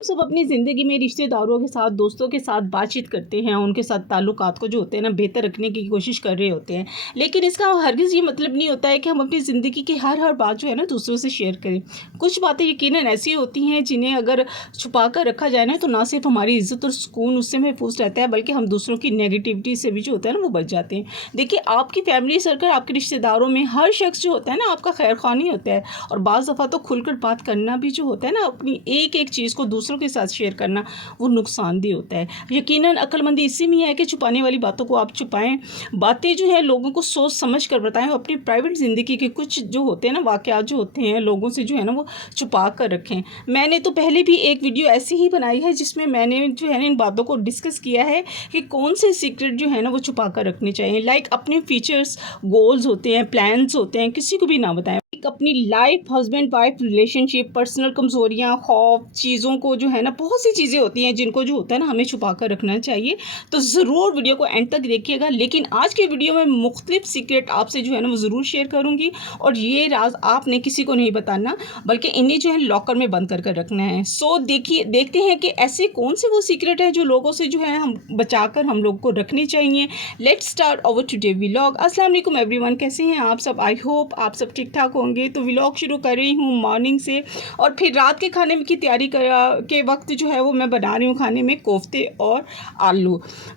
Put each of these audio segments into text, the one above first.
सब अपनी ज़िंदगी में रिश्तेदारों के साथ, दोस्तों के साथ बातचीत करते हैं, उनके साथ ताल्लुकात को जो होते हैं ना बेहतर रखने की कोशिश कर रहे होते हैं। लेकिन इसका हरगिज़ ये मतलब नहीं होता है कि हम अपनी ज़िंदगी की हर बात जो है ना दूसरों से शेयर करें। कुछ बातें यकीनन ऐसी होती हैं जिन्हें अगर छुपा कर रखा जाए ना तो ना सिर्फ हमारी इज़्ज़त और सुकून उससे महफूज रहता है, बल्कि हम दूसरों की नेगेटिविटी से भी जो होता है ना वो बच जाते हैं। देखिए, आपकी फैमिली सर्कल, आपके रिश्तेदारों में हर शख्स जो होता है ना आपका खैर-ख़्वाह नहीं होता है, और बाज़ दफ़ा तो खुलकर बात करना भी जो होता है ना अपनी एक-एक चीज़ को दूसरों के साथ शेयर करना, वो नुकसानदेह होता है। यकीनन अक्लमंदी इसी में है कि छुपाने वाली बातों को आप छुपाएँ। बातें जो है लोगों को सोच समझ कर बताएँ, और अपनी प्राइवेट ज़िंदगी के कुछ जो होते हैं ना वाक़यात जो होते हैं लोगों से जो है ना वो छुपा कर रखें। मैंने तो पहले भी एक वीडियो ऐसी ही बनाई है जिसमें मैंने जो है ना इन बातों को डिस्कस किया है कि कौन से सीक्रेट जो है ना वो छुपा कर रखने चाहिए। लाइक अपने फीचर्स, गोल्स होते हैं, प्लान्स होते हैं, किसी को भी ना बताएँ। अपनी life, husband wife relationship, personal कमज़ोरियाँ, खौफ, चीज़ों को जो है ना बहुत सी चीज़ें होती हैं जिनको जो होता है ना हमें छुपा कर रखना चाहिए। तो ज़रूर वीडियो को एंड तक देखिएगा। लेकिन आज की वीडियो में मुख्तलिफ सीक्रेट आपसे जो है ना वो ज़रूर शेयर करूँगी, और ये राज आपने किसी को नहीं बताना, बल्कि इन्हें जो है लॉकर में बंद कर रखना है। सो देखते हैं कि ऐसे कौन से वो सीक्रेट है जो लोगों से जो है हम बचा कर हम लोग को रखनी चाहिए। Let's start our today vlog. अस्सलाम वालेकुम एवरीवन, कैसे हैं आप सब? आई होप आप सब ठीक ठाक होंगे। तो व्लॉग शुरू कर रही हूँ मॉर्निंग से, और फिर रात के खाने की तैयारी के वक्त जो है वो मैं बना रही हूँ खाने में कोफ्ते और आलू।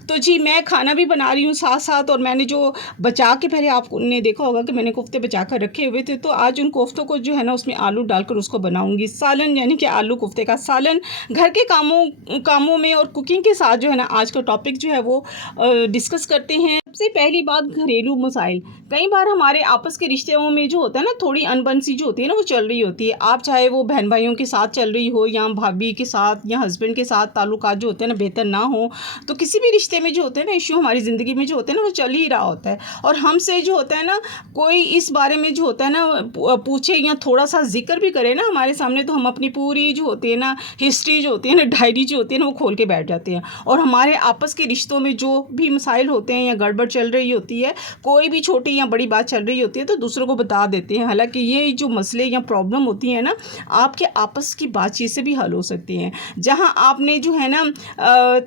तो जी, मैं खाना भी बना रही हूँ साथ साथ, और मैंने जो बचा के, पहले आपने देखा होगा कि मैंने कोफ्ते बचा कर रखे हुए थे, तो आज उन कोफ्तों को जो है ना उसमें आलू डालकर उसको बनाऊँगी सालन, यानी कि आलू कोफ्ते का सालन। घर के कामों में और कुकिंग के साथ जो है ना आज का टॉपिक जो है वो डिस्कस करते हैं। सबसे पहली बात, घरेलू मसाइल। कई बार हमारे आपस के रिश्तों में जो होता है ना थोड़ी अनबन सी जो होती है ना वो चल रही होती है। आप चाहे वो बहन भाइयों के साथ चल रही हो, या भाभी के साथ या हस्बैंड के साथ ताल्लुकात जो होते हैं ना बेहतर ना हो, तो किसी भी रिश्ते में जो होते हैं ना इश्यू हमारी ज़िंदगी में जो होते हैं ना वो चल ही रहा होता है, और हमसे जो होता है ना कोई इस बारे में जो होता है ना पूछे या थोड़ा सा जिक्र भी करे ना हमारे सामने, तो हम अपनी पूरी जो होती है ना हिस्ट्री जो होती है ना, डायरी जो होती है ना वो खोल के बैठ जाते हैं, और हमारे आपस के रिश्तों में जो भी मसाइल होते हैं या गड़बड़ चल रही होती है, कोई भी छोटी या बड़ी बात चल रही होती है, तो दूसरों को बता देते हैं। हालांकि ये जो मसले या प्रॉब्लम होती है ना आपके आपस की बातचीत से भी हल हो सकती हैं। जहां आपने जो है ना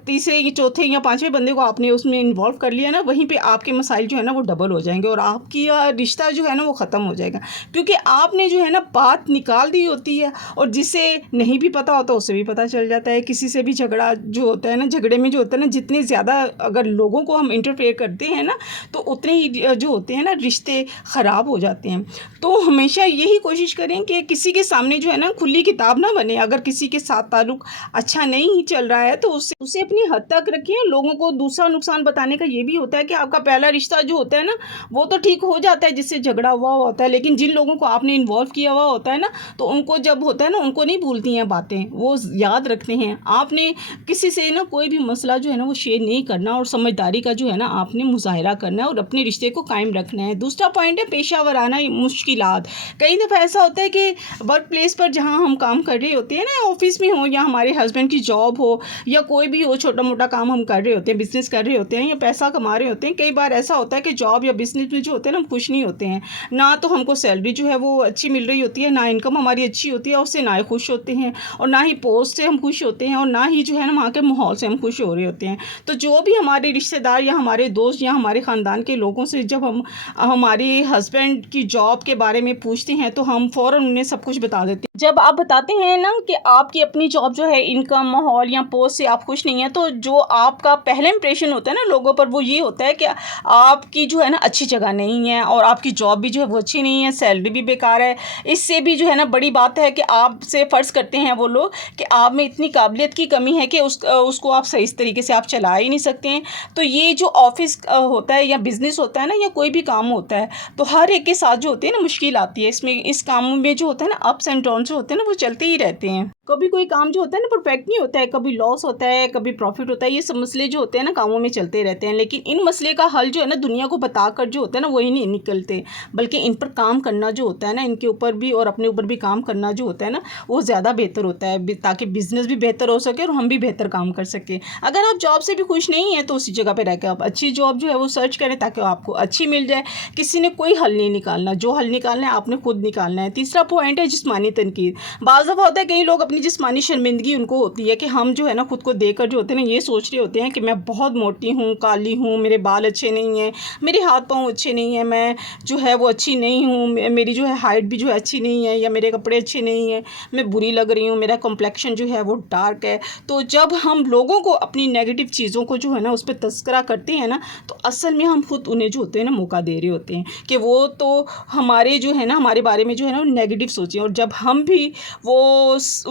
तीसरे चौथे या पांचवें बंदे को आपने उसमें इन्वॉल्व कर लिया ना, वहीं पे आपके मसाइल जो है ना वो डबल हो जाएंगे, और आपकी रिश्ता जो है ना वो ख़त्म हो जाएगा, क्योंकि आपने जो है ना बात निकाल दी होती है, और जिसे नहीं भी पता होता उसे भी पता चल जाता है। किसी से भी झगड़ा जो होता है ना, झगड़े में जो होता है ना, जितने ज़्यादा अगर लोगों को हम इंटरफेयर करते हैं ना तो उतने ही जो होते हैं ना रिश्ते ख़राब हो जाते हैं। तो हमेशा यही कोशिश करें कि किसी के सामने जो है ना खुली किताब ना बने। अगर किसी के साथ ताल्लुक अच्छा नहीं चल रहा है तो उसे अपनी हद तक रखिए। लोगों को दूसरा नुकसान बताने का ये भी होता है कि आपका पहला रिश्ता जो होता है ना वो तो ठीक हो जाता है जिससे झगड़ा हुआ होता है, लेकिन जिन लोगों को आपने इन्वॉल्व किया हुआ होता है ना, तो उनको जब होता है ना उनको नहीं भूलती हैं बातें, वो याद रखते हैं। आपने किसी से ना कोई भी मसला जो है ना वो शेयर नहीं करना, और समझदारी का जो है ना आपने मुजाहिरा करना है और अपने रिश्ते को कायम रखना है। दूसरा पॉइंट है पेशा वराना मुश्किलात। कई दफ़ा ऐसा होता है कि वर्क प्लेस पर जहाँ हम काम कर रहे होते हैं ना, ऑफिस में हो या हमारे हस्बैंड की जॉब हो या कोई भी हो, छोटा मोटा काम हम कर रहे होते हैं, बिज़नेस कर रहे होते हैं या पैसा कमा रहे होते हैं। कई बार ऐसा होता है कि जॉब या बिज़नेस में जो होते हैं ना हम खुश नहीं होते हैं, ना तो हमको सैलरी जो है वो अच्छी मिल रही होती है, ना इनकम हमारी अच्छी होती है, उससे ना ही खुश होते हैं, और ना ही पोस्ट से हम खुश होते हैं, और ना ही जो है ना वहाँ के माहौल से हम खुश हो रहे होते हैं। तो जो भी हमारे रिश्तेदार या हमारे दोस्त या हमारे ख़ानदान के लोगों से जब हम हमारी हस्बैंड की जॉब के बारे में पूछते हैं तो हम फ़ौरन उन्हें सब कुछ बता देते हैं। जब आप बताते हैं ना कि आपकी अपनी जॉब जो है, इनकम, माहौल या पोस्ट से आप खुश नहीं हैं, तो जो आपका पहला इंप्रेशन होता है ना लोगों पर वो ये होता है कि आपकी जो है ना अच्छी जगह नहीं है, और आपकी जॉब भी जो है वो अच्छी नहीं है, सैलरी भी बेकार है। इससे भी जो है ना बड़ी बात है कि आपसे फ़र्ज़ करते हैं वो लोग कि आप में इतनी काबिलियत की कमी है कि उसको आप सही तरीके से आप चला ही नहीं सकते हैं। तो ये जो ऑफिस होता है या बिज़नेस होता है ना या कोई भी काम होता है, तो हर एक के साथ जो होती है ना मुश्किल आती है। इसमें इस काम में जो होता है ना अप्स एंड डाउन जो होते हैं ना वो चलते ही रहते हैं। कभी कोई काम जो होता है ना परफेक्ट नहीं होता है, कभी लॉस होता है, कभी प्रॉफिट होता है। ये सब मसले जो होते हैं ना कामों में चलते रहते हैं, लेकिन इन मसले का हल जो है ना दुनिया को बताकर जो होता है ना वही नहीं निकलते, बल्कि इन पर काम करना जो होता है ना, इनके ऊपर भी और अपने ऊपर भी काम करना जो होता है ना वो ज़्यादा बेहतर होता है, ताकि बिज़नेस भी बेहतर हो सके और हम भी बेहतर काम कर सकें। अगर आप जॉब से भी खुश नहीं हैं तो उसी जगह पर रहकर आप अच्छी जॉब जो है वो सर्च करें ताकि आपको अच्छी मिल जाए। किसी ने कोई हल नहीं निकालना, जो हल निकालना है आपने खुद निकालना है। तीसरा पॉइंट है जिस्मानी तनकीद। बाज़ दफ़ा होता है कई लोग अपनी जिस्मानी शर्मिंदगी उनको होती है कि हम जो है ना खुद को देखकर जो होते हैं ना ये सोच रहे होते हैं कि मैं बहुत मोटी हूँ, काली हूँ, मेरे बाल अच्छे नहीं हैं, मेरे हाथ पाँव अच्छे नहीं हैं, मैं जो है वो अच्छी नहीं हूँ, मेरी जो है हाइट भी जो है अच्छी नहीं है, या मेरे कपड़े अच्छे नहीं हैं, मैं बुरी लग रही हूँ, मेरा कॉम्प्लेक्शन जो है वो डार्क है। तो जब हम लोगों को अपनी नेगेटिव चीज़ों को जो है ना उस पर तस्करा करते हैं ना, तो असल में हम खुद उन्हें जो होते हैं ना मौका दे रहे होते हैं कि वो तो हमारे जो है ना हमारे बारे में जो है ना नेगेटिव सोचें। और जब हम भी वो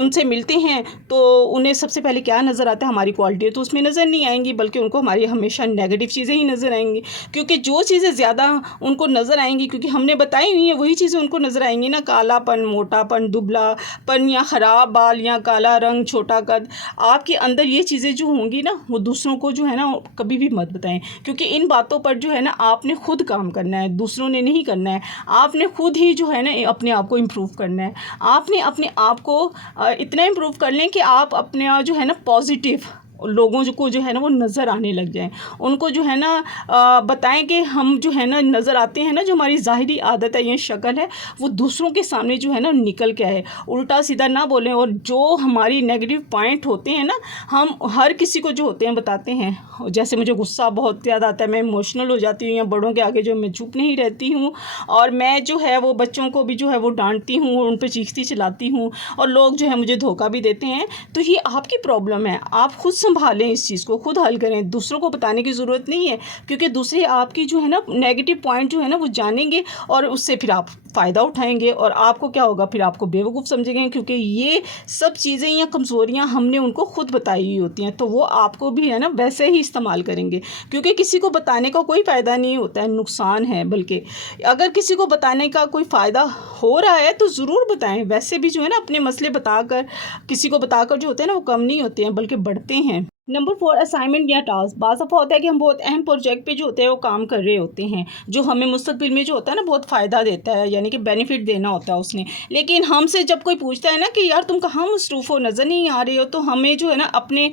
उनसे मिलते हैं तो उन्हें सबसे पहले क्या नज़र आता है, हमारी क्वालिटी तो उसमें नज़र नहीं आएंगी, बल्कि उनको हमारी हमेशा नेगेटिव चीज़ें ही नज़र आएंगी। क्योंकि जो चीज़ें ज़्यादा उनको नज़र आएंगी, क्योंकि हमने बताई हुई हैं, वही चीज़ें उनको नज़र आएंगी ना, कालापन, मोटापन, दुबलापन, या ख़राब बाल, या काला रंग, छोटा कद। आपके अंदर ये चीज़ें जो होंगी ना, वो दूसरों को जो है ना कभी भी मत बताएं, क्योंकि इन बातों पर जो है ना आपने खुद काम करना है, दूसरों ने नहीं करना है। आपने खुद ही जो है ना अपने आप को इम्प्रूव करना है। आपने अपने आप को इतना इम्प्रूव कर लें कि आप अपने जो है ना पॉजिटिव लोगों को जो है ना वो नज़र आने लग जाएं। उनको जो है ना बताएं कि हम जो है ना नज़र आते हैं ना, जो हमारी ज़ाहिरी आदत है, ये शक्ल है, वो दूसरों के सामने जो है ना निकल के आए, उल्टा सीधा ना बोलें। और जो हमारी नेगेटिव पॉइंट होते हैं ना, हम हर किसी को जो होते हैं बताते हैं। जैसे मुझे गुस्सा बहुत ज़्यादा आता है, मैं इमोशनल हो जाती हूँ, या बड़ों के आगे जो मैं चुप नहीं रहती हूँ, और मैं जो है वो बच्चों को भी जो है वो डांटती हूँ, उन पर चीखती चिल्लाती हूँ, और लोग जो है मुझे धोखा भी देते हैं। तो ये आपकी प्रॉब्लम है, आप खुद संभालें, इस चीज़ को खुद हल करें, दूसरों को बताने की ज़रूरत नहीं है। क्योंकि दूसरे आपकी जो है ना नेगेटिव पॉइंट जो है ना वो जानेंगे, और उससे फिर आप फ़ायदा उठाएंगे, और आपको क्या होगा, फिर आपको बेवकूफ़ समझेंगे, क्योंकि ये सब चीज़ें या कमज़ोरियाँ हमने उनको खुद बताई हुई होती हैं। तो वो आपको भी है ना वैसे ही इस्तेमाल करेंगे, क्योंकि किसी को बताने का कोई फ़ायदा नहीं होता है, नुकसान है। बल्कि अगर किसी को बताने का कोई फ़ायदा हो रहा है तो ज़रूर बताएं। वैसे भी जो है ना अपने मसले बताकर, किसी को बताकर जो होते हैं ना वो कम नहीं होते हैं, बल्कि बढ़ते हैं। नंबर 4, असाइनमेंट या टास्क। बाज़ दफ़ा होता है कि हम बहुत अहम प्रोजेक्ट पे जो होते हैं वो काम कर रहे होते हैं, जो हमें मुस्तक़बिल में जो होता है ना बहुत फ़ायदा देता है, यानी कि बेनिफिट देना होता है उसने। लेकिन हमसे जब कोई पूछता है ना कि यार तुम कहाँ मसरूफ़ हो, नज़र नहीं आ रहे हो, तो हमें जो है ना अपने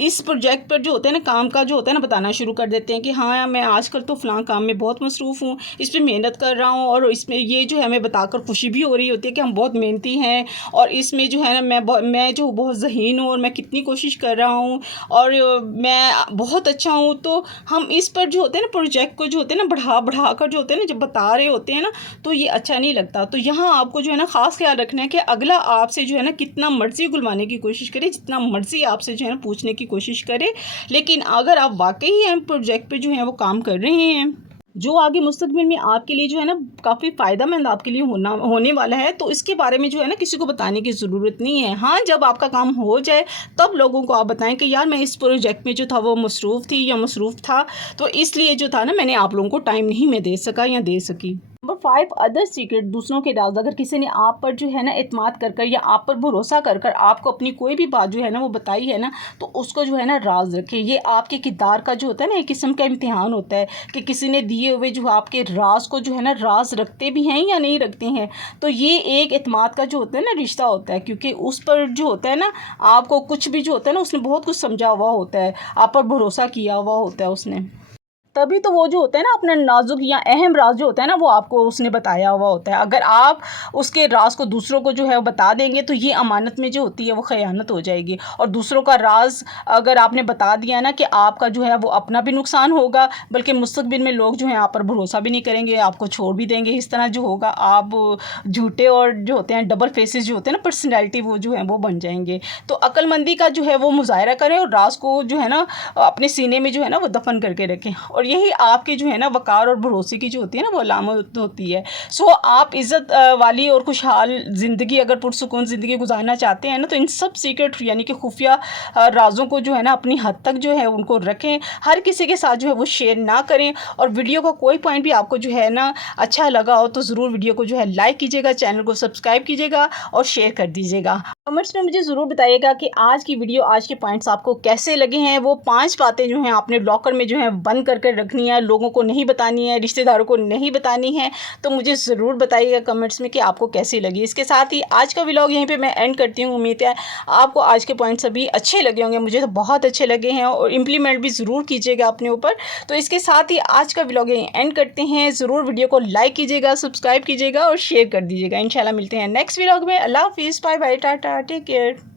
इस प्रोजेक्ट पर जो होता है ना काम का जो होता है ना बताना शुरू कर देते हैं कि हाँ मैं आजकल तो फ़लाँ काम में बहुत मसरूफ़ हूँ, इस पर मेहनत कर रहा हूँ, और इसमें ये जो है हमें बताकर खुशी भी हो रही होती है कि हम बहुत मेहनती हैं, और इसमें जो है ना मैं जो बहुत ज़हीन हूँ, और मैं कितनी कोशिश कर रहा हूँ, और मैं बहुत अच्छा हूँ। तो हम इस पर जो होते हैं ना प्रोजेक्ट को जो होते हैं ना बढ़ा कर जो होते हैं ना जब बता रहे होते हैं ना, तो ये अच्छा नहीं लगता। तो यहाँ आपको जो है ना ख़ास ख्याल रखना है कि अगला आपसे जो है ना कितना मर्ज़ी गुलवाने की कोशिश करे, जितना मर्ज़ी आपसे जो है ना पूछने की कोशिश करे, लेकिन अगर आप वाकई हम प्रोजेक्ट पे जो है वो काम कर रहे हैं, जो आगे मुस्तक़बिल में आपके लिए जो है ना काफ़ी फ़ायदेमंद आपके लिए होने वाला है, तो इसके बारे में जो है ना किसी को बताने की ज़रूरत नहीं है। हाँ, जब आपका काम हो जाए तब लोगों को आप बताएं कि यार मैं इस प्रोजेक्ट में जो था वो मसरूफ़ थी या मसरूफ़ था, तो इसलिए जो था ना मैंने आप लोगों को टाइम नहीं मैं दे सका या दे सकी। Number 5, other secret. दूसरों के राज। अगर किसी ने आप पर जो है ना एतमाद कर कर या आप पर भरोसा कर कर आपको अपनी कोई भी बात जो है ना वो बताई है ना, तो उसको जो है ना राज रखें। ये आपके किरदार का जो होता है ना एक किस्म का इम्तिहान होता है कि किसी ने दिए हुए जो आपके राज को जो है ना राज रखते भी हैं या नहीं रखते हैं। तो ये एक एतमाद का जो होता है ना रिश्ता होता है, क्योंकि उस पर जो होता है ना आपको कुछ भी जो होता है ना उसने बहुत कुछ समझा हुआ होता है, आप पर भरोसा किया हुआ होता है उसने, तभी तो वो जो होता है ना अपना नाजुक या अहम राज जो होता है ना वो आपको उसने बताया हुआ होता है। अगर आप उसके राज को दूसरों को जो है वो बता देंगे तो ये अमानत में जो होती है वो ख़यानत हो जाएगी। और दूसरों का राज अगर आपने बता दिया ना कि आपका जो है वो अपना भी नुकसान होगा, बल्कि मुस्तक़बिल में लोग जो हैं आप पर भरोसा भी नहीं करेंगे, आपको छोड़ भी देंगे। इस तरह जो होगा आप झूठे और जो होते हैं डबल फेसेस जो होते हैं ना पर्सनैलिटी वो जो है वो बन जाएंगे। तो अक्लमंदी का जो है वो मुज़ाहरा करें और राज को जो है ना अपने सीने में जो है ना वो दफन करके रखें, और यही आपकी जो है ना वक़ार और भरोसे की जो होती है ना वो अलामत होती है। सो आप इज़्ज़त वाली और खुशहाल ज़िंदगी अगर पुरसुकून ज़िंदगी गुजारना चाहते हैं ना, तो इन सब सीक्रेट यानी कि खुफिया राज़ों को जो है ना अपनी हद तक जो है उनको रखें, हर किसी के साथ जो है वो शेयर ना करें। और वीडियो का कोई पॉइंट भी आपको जो है ना अच्छा लगा हो तो ज़रूर वीडियो को जो है लाइक कीजिएगा, चैनल को सब्सक्राइब कीजिएगा और शेयर कर दीजिएगा। कमेंट्स में मुझे ज़रूर बताइएगा कि आज की वीडियो, आज के पॉइंट्स आपको कैसे लगे हैं। वो 5 बातें जो हैं आपने लॉकर में जो है बंद करके रखनी है, लोगों को नहीं बतानी है, रिश्तेदारों को नहीं बतानी है, तो मुझे ज़रूर बताइएगा कमेंट्स में कि आपको कैसी लगी। इसके साथ ही आज का व्लॉग यहीं पे मैं एंड करती हूँ। उम्मीद है आपको आज के पॉइंट सभी अच्छे लगे होंगे, मुझे तो बहुत अच्छे लगे हैं, और इम्प्लीमेंट भी ज़रूर कीजिएगा अपने ऊपर। तो इसके साथ ही आज का व्लॉग यहीं एंड करते हैं। ज़रूर वीडियो को लाइक कीजिएगा, सब्सक्राइब कीजिएगा और शेयर कर दीजिएगा। इंशाल्लाह मिलते हैं नेक्स्ट व्लॉग में। अल्लाह हाफिज़, bye bye, tata, take care.